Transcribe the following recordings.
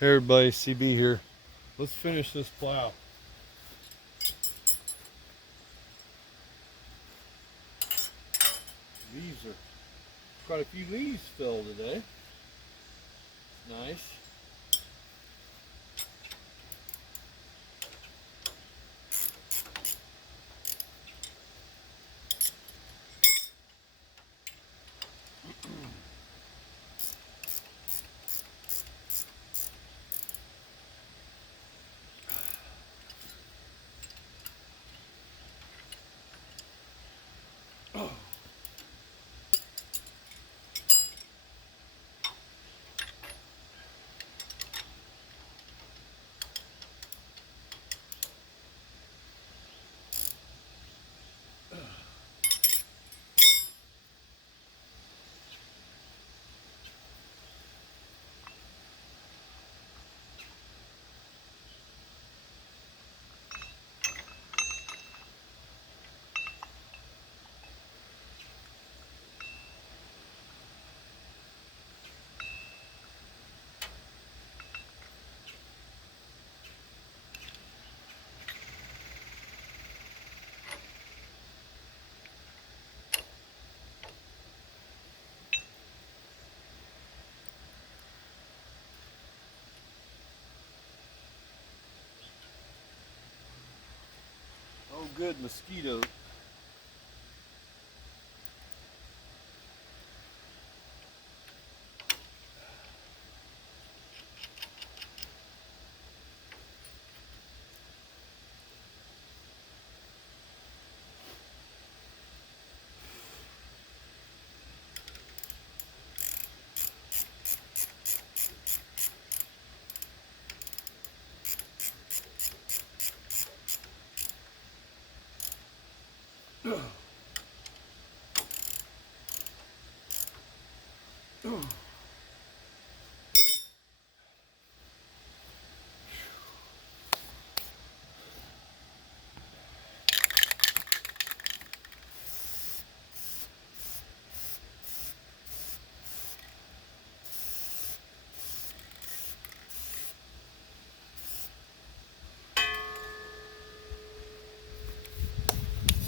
Hey everybody, CB here. Let's finish this plow. Leaves are quite a few leaves fell today. Nice. Oh good, mosquitoes.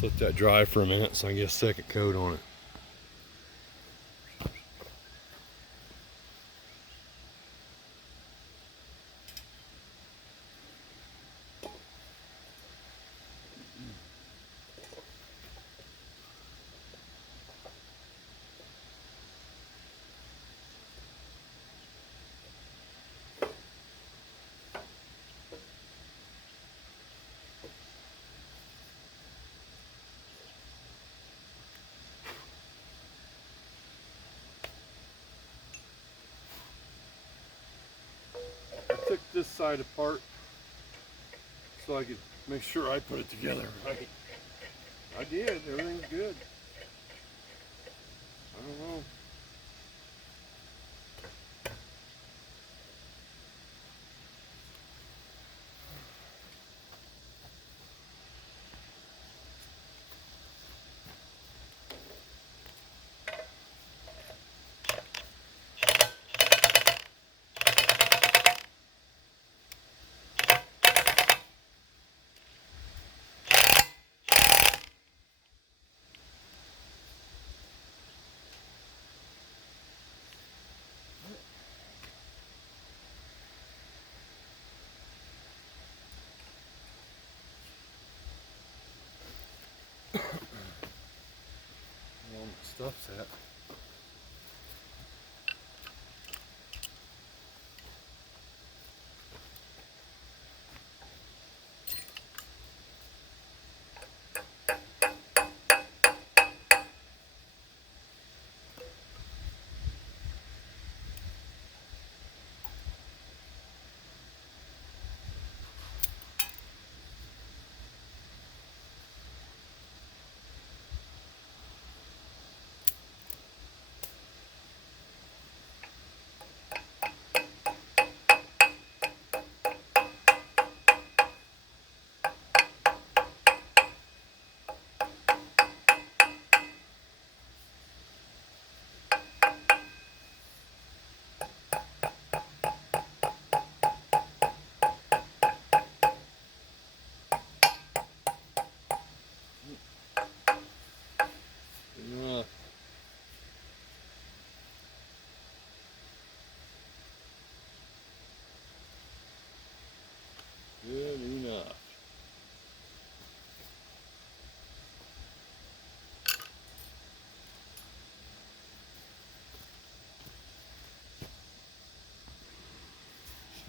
Let that dry for a minute so I can get a second coat on it. I took this side apart so I could make sure I put it together right. I did, everything's good. I don't know.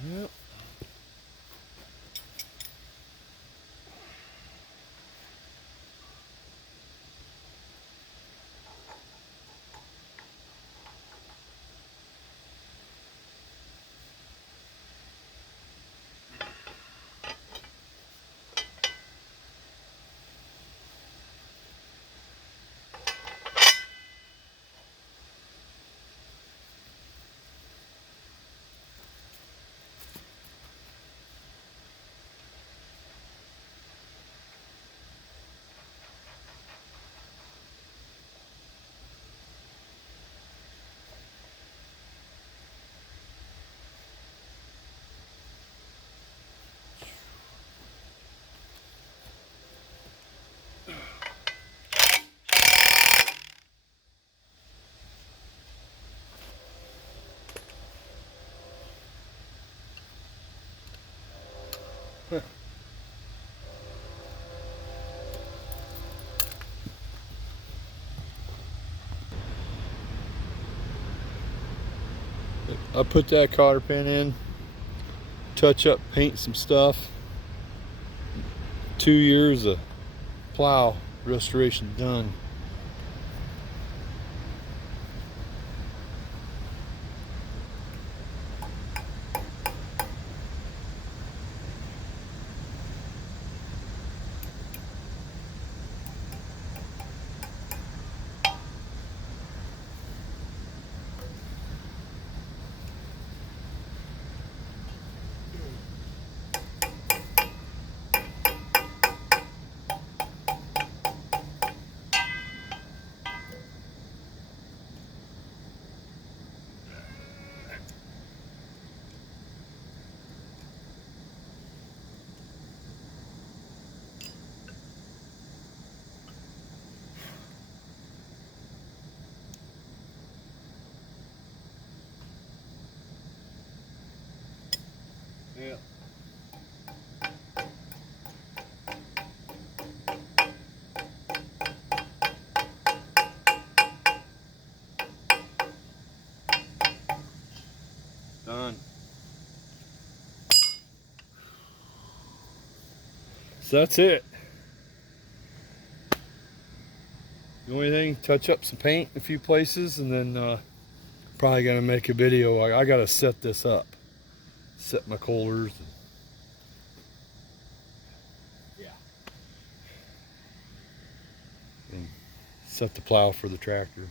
Yep. I put that cotter pin in, touch up, paint some stuff. 2 years of plow restoration done. Yeah. Done. So that's it. The only thing, touch up some paint in a few places, and then probably gonna make a video. I gotta set this up, set my coolers. Yeah. And set the plow for the tractor.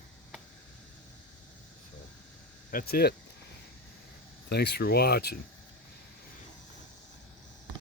So that's it. Thanks for watching.